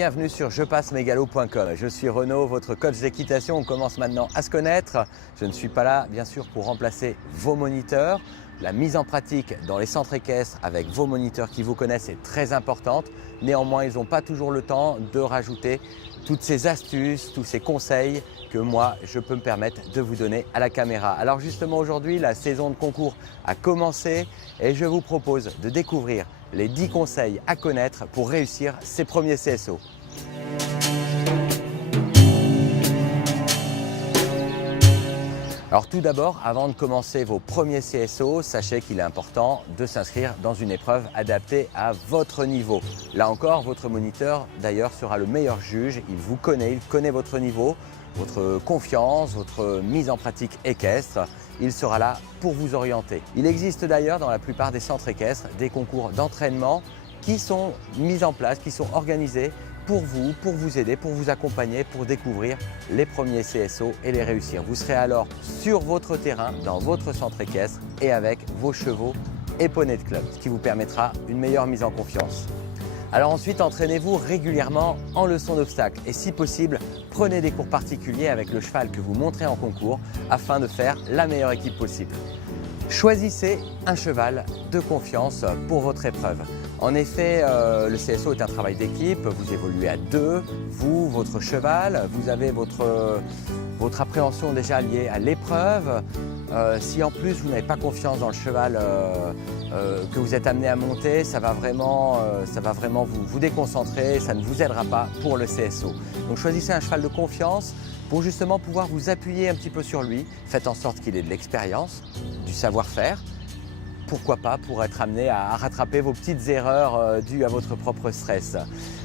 bienvenue sur jepassemesgalops.com. Je suis Renaud, votre coach d'équitation. On commence maintenant à se connaître. Je ne suis pas là, bien sûr, pour remplacer vos moniteurs. La mise en pratique dans les centres équestres avec vos moniteurs qui vous connaissent est très importante. Néanmoins, ils n'ont pas toujours le temps de rajouter toutes ces astuces, tous ces conseils que moi, je peux me permettre de vous donner à la caméra. Alors justement, aujourd'hui, la saison de concours a commencé et je vous propose de découvrir les 10 conseils à connaître pour réussir ses premiers CSO. Alors tout d'abord, avant de commencer vos premiers CSO, sachez qu'il est important de s'inscrire dans une épreuve adaptée à votre niveau. Là encore, votre moniteur d'ailleurs sera le meilleur juge. Il vous connaît, il connaît votre niveau, votre confiance, votre mise en pratique équestre. Il sera là pour vous orienter. Il existe d'ailleurs dans la plupart des centres équestres des concours d'entraînement qui sont mis en place, qui sont organisés pour vous aider, pour vous accompagner, pour découvrir les premiers CSO et les réussir. Vous serez alors sur votre terrain, dans votre centre équestre et avec vos chevaux et poneys de club, ce qui vous permettra une meilleure mise en confiance. Alors ensuite, entraînez-vous régulièrement en leçon d'obstacles et si possible, prenez des cours particuliers avec le cheval que vous montrez en concours afin de faire la meilleure équipe possible. Choisissez un cheval de confiance pour votre épreuve. En effet, le CSO est un travail d'équipe, vous évoluez à deux, vous, votre cheval, vous avez votre appréhension déjà liée à l'épreuve. Si en plus vous n'avez pas confiance dans le cheval que vous êtes amené à monter, ça va vraiment vous déconcentrer, ça ne vous aidera pas pour le CSO. Donc choisissez un cheval de confiance pour justement pouvoir vous appuyer un petit peu sur lui. Faites en sorte qu'il ait de l'expérience, du savoir-faire. Pourquoi pas pour être amené à rattraper vos petites erreurs dues à votre propre stress.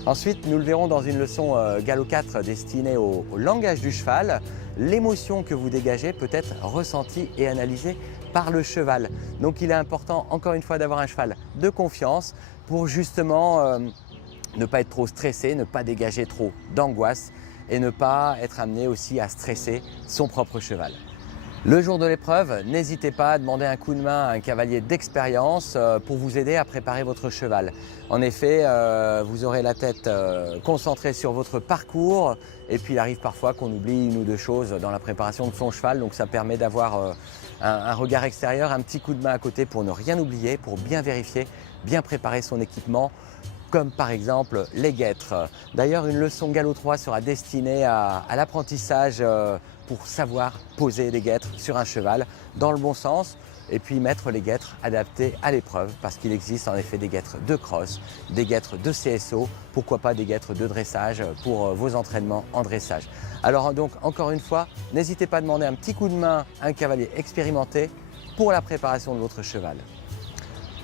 Ensuite, nous le verrons dans une leçon Galop 4 destinée au langage du cheval. L'émotion que vous dégagez peut être ressentie et analysée par le cheval. Donc il est important encore une fois d'avoir un cheval de confiance pour justement ne pas être trop stressé, ne pas dégager trop d'angoisse et ne pas être amené aussi à stresser son propre cheval. Le jour de l'épreuve, n'hésitez pas à demander un coup de main à un cavalier d'expérience pour vous aider à préparer votre cheval. En effet, vous aurez la tête concentrée sur votre parcours et puis il arrive parfois qu'on oublie une ou deux choses dans la préparation de son cheval. Donc ça permet d'avoir un regard extérieur, un petit coup de main à côté pour ne rien oublier, pour bien vérifier, bien préparer son équipement, comme par exemple les guêtres. D'ailleurs, une leçon Galop 3 sera destinée à l'apprentissage pour savoir poser des guêtres sur un cheval dans le bon sens et puis mettre les guêtres adaptées à l'épreuve parce qu'il existe en effet des guêtres de cross, des guêtres de CSO, pourquoi pas des guêtres de dressage pour vos entraînements en dressage. Alors donc encore une fois, n'hésitez pas à demander un petit coup de main à un cavalier expérimenté pour la préparation de votre cheval.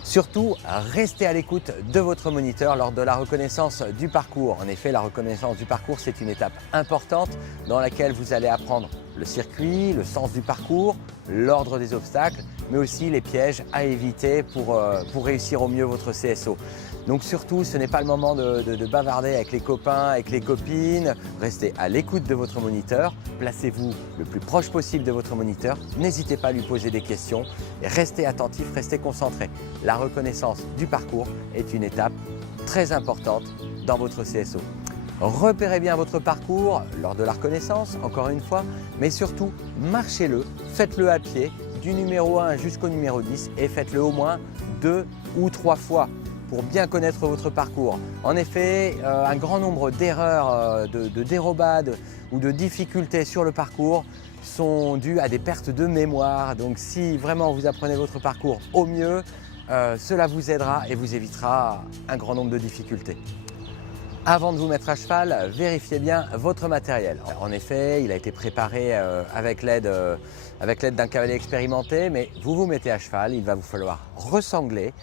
Surtout, restez à l'écoute de votre moniteur lors de la reconnaissance du parcours. En effet, la reconnaissance du parcours, c'est une étape importante dans laquelle vous allez apprendre le circuit, le sens du parcours, l'ordre des obstacles, mais aussi les pièges à éviter pour réussir au mieux votre CSO. Donc surtout, ce n'est pas le moment de bavarder avec les copains, avec les copines. Restez à l'écoute de votre moniteur, placez-vous le plus proche possible de votre moniteur. N'hésitez pas à lui poser des questions et restez attentif, restez concentré. La reconnaissance du parcours est une étape très importante dans votre CSO. Repérez bien votre parcours lors de la reconnaissance, encore une fois, mais surtout, marchez-le, faites-le à pied, du numéro 1 jusqu'au numéro 10 et faites-le au moins 2 ou 3 fois pour bien connaître votre parcours. En effet, un grand nombre d'erreurs, de dérobades ou de difficultés sur le parcours sont dues à des pertes de mémoire. Donc si vraiment vous apprenez votre parcours au mieux, cela vous aidera et vous évitera un grand nombre de difficultés. Avant de vous mettre à cheval, vérifiez bien votre matériel. En effet, il a été préparé avec l'aide d'un cavalier expérimenté, mais vous vous mettez à cheval, il va vous falloir ressangler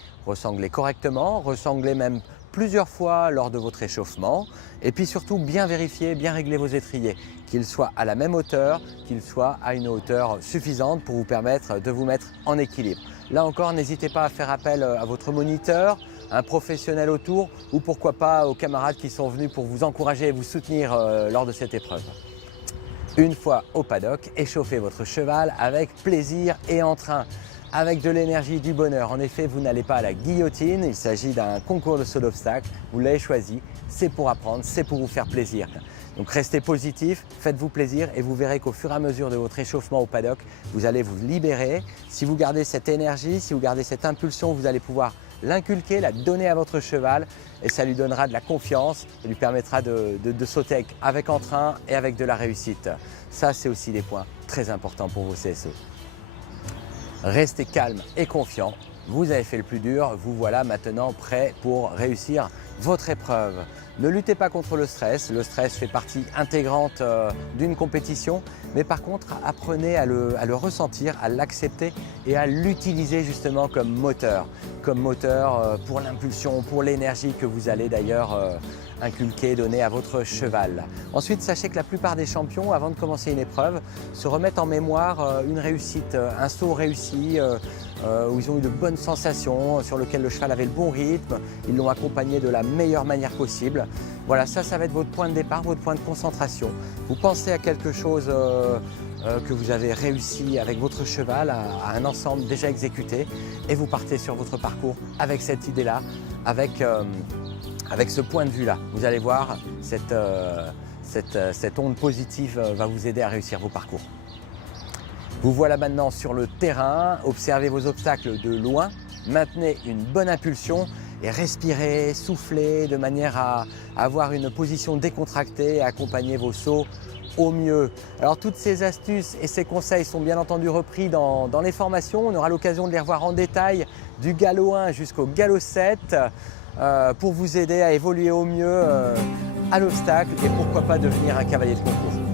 correctement, ressangler même plusieurs fois lors de votre échauffement et puis surtout bien vérifier, bien régler vos étriers, qu'ils soient à la même hauteur, qu'ils soient à une hauteur suffisante pour vous permettre de vous mettre en équilibre. Là encore, n'hésitez pas à faire appel à votre moniteur, un professionnel autour ou pourquoi pas aux camarades qui sont venus pour vous encourager et vous soutenir lors de cette épreuve. Une fois au paddock, échauffez votre cheval avec plaisir et entrain. avec de l'énergie, du bonheur. En effet, vous n'allez pas à la guillotine, il s'agit d'un concours de saut d'obstacles. Vous l'avez choisi, c'est pour apprendre, c'est pour vous faire plaisir. Donc restez positif, faites-vous plaisir et vous verrez qu'au fur et à mesure de votre échauffement au paddock, vous allez vous libérer. Si vous gardez cette énergie, si vous gardez cette impulsion, vous allez pouvoir l'inculquer, la donner à votre cheval et ça lui donnera de la confiance, ça lui permettra de sauter avec entrain et avec de la réussite. Ça, c'est aussi des points très importants pour vos CSO. Restez calme et confiant. Vous avez fait le plus dur, vous voilà maintenant prêt pour réussir votre épreuve. Ne luttez pas contre le stress fait partie intégrante d'une compétition, mais par contre apprenez à le ressentir, à l'accepter et à l'utiliser justement comme moteur pour l'impulsion, pour l'énergie que vous allez d'ailleurs inculquer, donner à votre cheval. Ensuite, sachez que la plupart des champions, avant de commencer une épreuve, se remettent en mémoire une réussite, un saut réussi, où ils ont eu de bonnes sensations, sur lequel le cheval avait le bon rythme, ils l'ont accompagné de la meilleure manière possible. Voilà, ça va être votre point de départ, votre point de concentration. Vous pensez à quelque chose que vous avez réussi avec votre cheval, à un ensemble déjà exécuté, et vous partez sur votre parcours avec cette idée-là, avec ce point de vue-là. Vous allez voir, cette onde positive va vous aider à réussir vos parcours. Vous voilà maintenant sur le terrain, observez vos obstacles de loin, maintenez une bonne impulsion et respirez, soufflez de manière à avoir une position décontractée et accompagner vos sauts au mieux. Alors toutes ces astuces et ces conseils sont bien entendu repris dans les formations. On aura l'occasion de les revoir en détail du galop 1 jusqu'au galop 7 pour vous aider à évoluer au mieux à l'obstacle et pourquoi pas devenir un cavalier de concours.